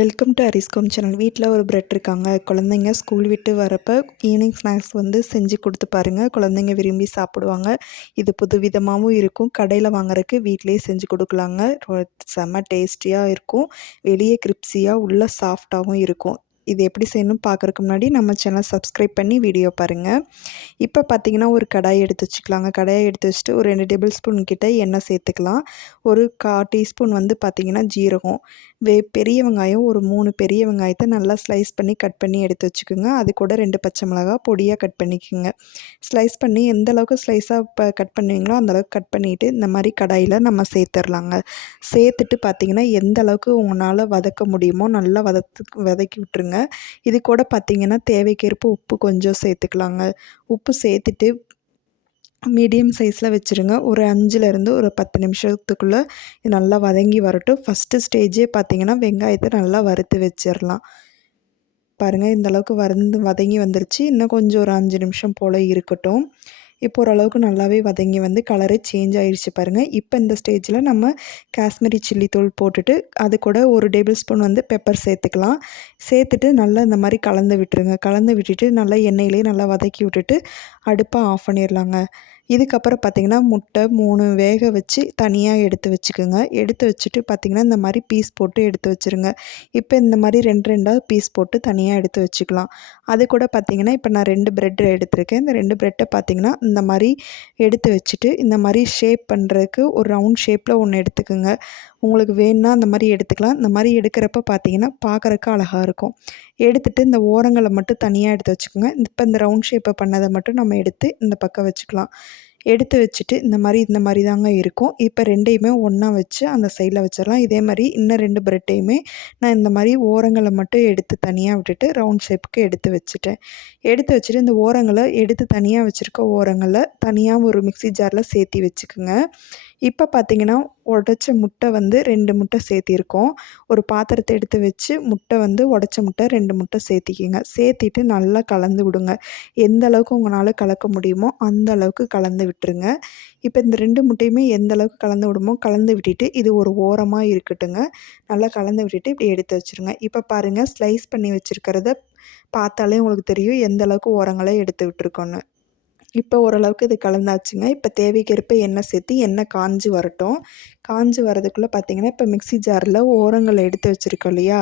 Welcome to அரிஸ்கோம் channel. வீட்டில் ஒரு bread இருக்காங்க. குழந்தைங்க ஸ்கூல் விட்டு வரப்போ ஈவினிங் ஸ்நாக்ஸ் செஞ்சு கொடுத்து பாருங்கள். குழந்தைங்க விரும்பி சாப்பிடுவாங்க. இது புதுவிதமாகவும் இருக்கும். கடையில் வாங்குறதுக்கு வீட்டிலேயே செஞ்சு கொடுக்கலாங்க. செம்ம டேஸ்டியாக இருக்கும். வெளியே கிரிப்ஸியாக உள்ள சாஃப்டாகவும் இருக்கும். இது எப்படி செய்யணும்னு பார்க்குறதுக்கு முன்னாடி நம்ம சேனல் சப்ஸ்கிரைப் பண்ணி வீடியோ பாருங்கள். இப்போ பார்த்தீங்கன்னா ஒரு கடாய் எடுத்து வச்சுக்கலாங்க. கடாயை எடுத்து வச்சுட்டு ஒரு 2 டேபிள் ஸ்பூன் கிட்ட எண்ணெய் சேர்த்துக்கலாம். ஒரு 1/4 டீஸ்பூன் பார்த்தீங்கன்னா ஜீரகம், பெரிய வெங்காயம் ஒரு 3 பெரிய வெங்காயத்தை நல்லா ஸ்லைஸ் பண்ணி கட் பண்ணி எடுத்து வச்சுக்கோங்க. அது கூட 2 பச்சை மிளகா பொடியாக கட் பண்ணிக்கோங்க. ஸ்லைஸ் பண்ணி எந்த அளவுக்கு ஸ்லைஸாக கட் பண்ணுவீங்களோ அந்தளவுக்கு கட் பண்ணிவிட்டு இந்த மாதிரி கடாயில் நம்ம சேர்த்துடலாங்க. சேர்த்துட்டு பார்த்திங்கன்னா எந்த அளவுக்கு உங்களால் வதக்க முடியுமோ நல்லா வதக்கி விட்டுருங்க. இது கூட பார்த்திங்கன்னா தேவைக்கேற்ப உப்பு கொஞ்சம் சேர்த்துக்கலாங்க. உப்பு சேர்த்துட்டு மீடியம் சைஸில் வச்சுருங்க. ஒரு 5லேருந்து ஒரு 10 நிமிஷத்துக்குள்ளே நல்லா வதங்கி வரட்டும். ஃபஸ்ட்டு ஸ்டேஜே பார்த்திங்கன்னா வெங்காயத்தை நல்லா வறுத்து வச்சிடலாம். பாருங்கள், இந்தளவுக்கு வதங்கி வந்துருச்சு. இன்னும் கொஞ்சம் ஒரு 5 நிமிஷம் போல் இருக்கட்டும். இப்போ ஓரளவுக்கு நல்லாவே வதங்கி கலரே சேஞ்ச் ஆகிடுச்சு பாருங்கள். இப்போ இந்த ஸ்டேஜில் நம்ம காஷ்மீரி சில்லி தூள் போட்டுட்டு அது கூட ஒரு டேபிள் ஸ்பூன் பெப்பர் சேர்த்துக்கலாம். சேர்த்துட்டு நல்லா இந்த மாதிரி கலந்து விட்டுருங்க. கலந்து விட்டுட்டு நல்லா எண்ணெயிலே நல்லா வதக்கி விட்டுட்டு அடுப்பை ஆஃப் பண்ணிடலாங்க. இதுக்கப்புறம் பார்த்திங்கன்னா முட்டை 3 வேக வச்சு தனியாக எடுத்து வச்சுக்கோங்க. எடுத்து வச்சுட்டு பார்த்திங்கன்னா இந்த மாதிரி பீஸ் போட்டு எடுத்து வச்சுருங்க. இப்போ இந்த மாதிரி 2 பீஸ் போட்டு தனியாக எடுத்து வச்சுக்கலாம். அது கூட பார்த்திங்கன்னா இப்போ நான் 2 பிரெட் எடுத்திருக்கேன். இந்த 2 பிரெட்டை பார்த்திங்கன்னா இந்த மாதிரி எடுத்து வச்சுட்டு இந்த மாதிரி ஷேப் பண்ணுறதுக்கு ஒரு ரவுண்ட் ஷேப்பில் ஒன்று எடுத்துக்கோங்க. உங்களுக்கு வேணுன்னா அந்த மாதிரி எடுத்துக்கலாம். இந்த மாதிரி எடுக்கிறப்ப பார்த்திங்கன்னா பார்க்குறக்கு அழகாக இருக்கும். எடுத்துகிட்டு இந்த ஓரங்களை மட்டும் தனியாக எடுத்து வச்சுக்கோங்க. இப்போ இந்த ரவுண்ட் ஷேப்பை பண்ணதை மட்டும் நம்ம எடுத்து இந்த பக்கம் வச்சுக்கலாம். எடுத்து வச்சுட்டு இந்த மாதிரி தாங்க இருக்கும். இப்போ 2யுமே ஒன்றா வச்சு அந்த சைடில் வச்சிடலாம். இதே மாதிரி இன்னும் 2 பிரெட்டையுமே நான் இந்த மாதிரி ஓரங்களை மட்டும் எடுத்து தனியாக விட்டுட்டு ரவுண்ட் ஷேப்புக்கு எடுத்து வச்சுட்டேன். எடுத்து வச்சுட்டு இந்த ஓரங்களை எடுத்து தனியாக வச்சுருக்க ஓரங்களை தனியாக ஒரு மிக்ஸி ஜாரில் சேர்த்தி வச்சுக்கோங்க. இப்போ பார்த்திங்கன்னா உடச்ச முட்டை 2 முட்டை சேர்த்திருக்கோம். ஒரு பாத்திரத்தை எடுத்து வச்சு முட்டை உடச்ச முட்டை 2 முட்டை சேர்த்திக்கிங்க. சேர்த்திட்டு நல்லா கலந்து விடுங்க. எந்த அளவுக்கு உங்களால் கலக்க முடியுமோ அந்த அளவுக்கு கலந்து விட்டுருங்க. இப்போ இந்த 2 முட்டையுமே எந்த அளவுக்கு கலந்து விடுமோ கலந்து விட்டுட்டு இது ஒரு ஓரமாக இருக்கட்டுங்க. நல்லா கலந்து விட்டுட்டு இப்படி எடுத்து வச்சுருங்க. இப்போ பாருங்கள், ஸ்லைஸ் பண்ணி வச்சுருக்கிறத பார்த்தாலே உங்களுக்கு தெரியும் எந்த அளவுக்கு ஓரங்களை எடுத்து விட்டுருக்கோன்னு. இப்போ ஓரளவுக்கு இது கலந்தாச்சுங்க. இப்போ தேவைக்கேற்ப எண்ணெய் சேர்த்து எண்ணெய் காஞ்சு வரட்டும். காஞ்சு வரதுக்குள்ளே பார்த்திங்கன்னா இப்போ மிக்ஸி ஜாரில் ஓரங்களை எடுத்து வச்சுருக்கோம் இல்லையா,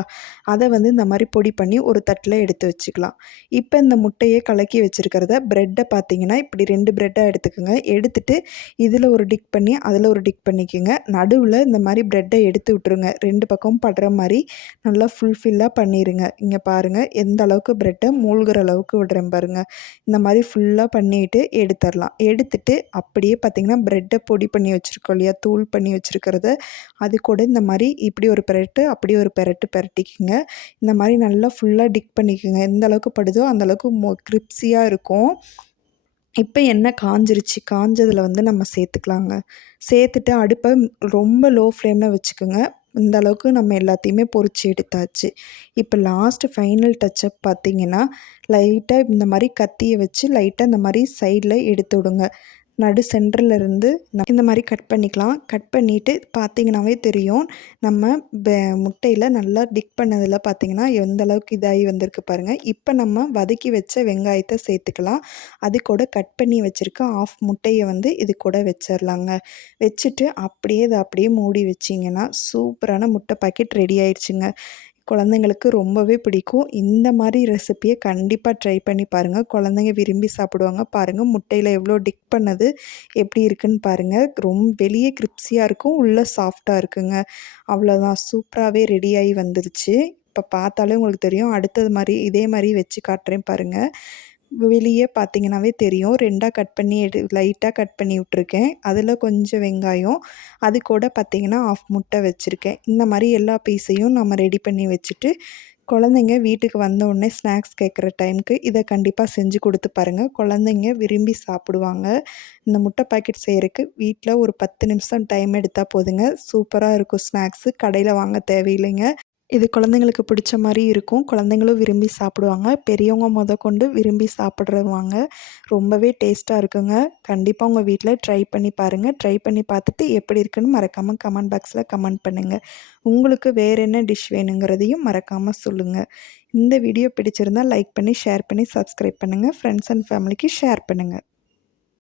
அதை இந்த மாதிரி பொடி பண்ணி ஒரு தட்டில் எடுத்து வச்சுக்கலாம். இப்போ இந்த முட்டையை கலக்கி வச்சுருக்கிறத ப்ரெட்டை பார்த்திங்கன்னா இப்படி 2 ப்ரெட்டாக எடுத்துக்கோங்க. எடுத்துகிட்டு இதில் ஒரு டிக் பண்ணி அதில் ஒரு டிக் பண்ணிக்கோங்க. நடுவில் இந்த மாதிரி ப்ரெட்டை எடுத்து விட்டுருங்க. 2 பக்கமும் படுற மாதிரி நல்லா ஃபுல்ஃபில்லாக பண்ணிடுங்க. இங்கே பாருங்கள் எந்த அளவுக்கு ப்ரெட்டை மூழ்கிற அளவுக்கு விடுறேன் பாருங்கள். இந்த மாதிரி ஃபுல்லாக பண்ணிவிட்டு எடுத்துடலாம். எடுத்துட்டு அப்படியே பார்த்திங்கன்னா ப்ரெட்டை பொடி பண்ணி வச்சுருக்கோம் இல்லையா, தூள் பண்ணி வச்சுருக்கிறத அது கூட இந்த மாதிரி இப்படி ஒரு பெரட்டு அப்படியே ஒரு பெரட்டிக்குங்க. இந்த மாதிரி நல்லா ஃபுல்லாக டிக் பண்ணிக்கோங்க. எந்த அளவுக்கு படுதோ அந்தளவுக்கு கிரிப்ஸியாக இருக்கும். இப்போ எண்ணெய் காஞ்சிருச்சு. காஞ்சதில் நம்ம சேர்த்துக்கலாங்க. சேர்த்துட்டு அடுப்பை ரொம்ப லோ ஃப்ளேமில் வச்சுக்கோங்க. இந்த அளவுக்கு நம்ம எல்லாத்தையுமே பொரிச்சு எடுத்தாச்சு. இப்போ லாஸ்ட்டு ஃபைனல் டச்சப் பார்த்திங்கன்னா லைட்டாக இந்த மாதிரி கத்தியை வச்சு லைட்டாக இந்த மாதிரி சைடில் எடுத்து விடுங்க. நடு சென்டர்லேருந்து இந்த மாதிரி கட் பண்ணிக்கலாம். கட் பண்ணிவிட்டு பார்த்திங்கனாவே தெரியும் நம்ம முட்டையில் நல்லா டிக் பண்ணதில் பார்த்திங்கன்னா எந்த அளவுக்கு இதாகி வந்திருக்கு பாருங்கள். இப்போ நம்ம வதக்கி வச்ச வெங்காயத்தை சேர்த்துக்கலாம். அது கூட கட் பண்ணி வச்சுருக்க ஆஃப் முட்டையை இது கூட வச்சிடலாங்க. வச்சுட்டு அப்படியே மூடி வச்சிங்கன்னா சூப்பரான முட்டை பாக்கெட் ரெடி ஆயிடுச்சுங்க. குழந்தைங்களுக்கு ரொம்பவே பிடிக்கும். இந்த மாதிரி ரெசிப்பியை கண்டிப்பாக ட்ரை பண்ணி பாருங்கள். குழந்தைங்க விரும்பி சாப்பிடுவாங்க. பாருங்கள், முட்டையில் எவ்வளோ டிக் பண்ணது எப்படி இருக்குன்னு பாருங்கள். வெளியே கிரிப்ஸியாக இருக்கும், உள்ளே சாஃப்டாக இருக்குங்க. அவ்வளோதான், சூப்பராகவே ரெடியாகி வந்துருச்சு. இப்போ பார்த்தாலே உங்களுக்கு தெரியும். அடுத்தது மாதிரி இதே மாதிரி வச்சு காட்டுறேன் பாருங்கள். வெளியே பார்த்திங்கனாவே தெரியும். 2ஆக கட் பண்ணி லைட்டாக கட் பண்ணி விட்ருக்கேன். அதில் கொஞ்சம் வெங்காயம், அது கூட பார்த்திங்கன்னா ஆஃப் முட்டை வச்சுருக்கேன். இந்த மாதிரி எல்லா பீஸையும் நம்ம ரெடி பண்ணி வச்சுட்டு குழந்தைங்க வீட்டுக்கு வந்த உடனே ஸ்நாக்ஸ் கேட்குற டைமுக்கு இதை கண்டிப்பாக செஞ்சு கொடுத்து பாருங்கள். குழந்தைங்க விரும்பி சாப்பிடுவாங்க. இந்த முட்டை பாக்கெட் செய்கிறதுக்கு வீட்டில் ஒரு 10 நிமிஷம் டைம் எடுத்தால் போதுங்க. சூப்பராக இருக்கும் ஸ்நாக்ஸு. கடையில் வாங்க தேவையில்லைங்க. இது குழந்தைங்களுக்கு பிடிச்ச மாரி இருக்கும். குழந்தைங்களும் விரும்பி சாப்பிடுவாங்க. பெரியவங்க மொதற்கொண்டு விரும்பி சாப்பிட்றவாங்க. ரொம்பவே டேஸ்ட்டா இருக்குங்க. கண்டிப்பா உங்க வீட்ல ட்ரை பண்ணி பாருங்க. ட்ரை பண்ணி பார்த்துட்டு எப்படி இருக்குன்னு மறக்காம கமெண்ட் பாக்ஸில கமெண்ட் பண்ணுங்க. உங்களுக்கு வேறு என்ன டிஷ் வேணுங்கிறதையும் மறக்காம சொல்லுங்க. இந்த வீடியோ பிடிச்சிருந்தா லைக் பண்ணி, ஷேர் பண்ணி, சப்ஸ்கிரைப் பண்ணுங்க. ஃப்ரெண்ட்ஸ் அண்ட் ஃபேமிலிக்கு ஷேர் பண்ணுங்க.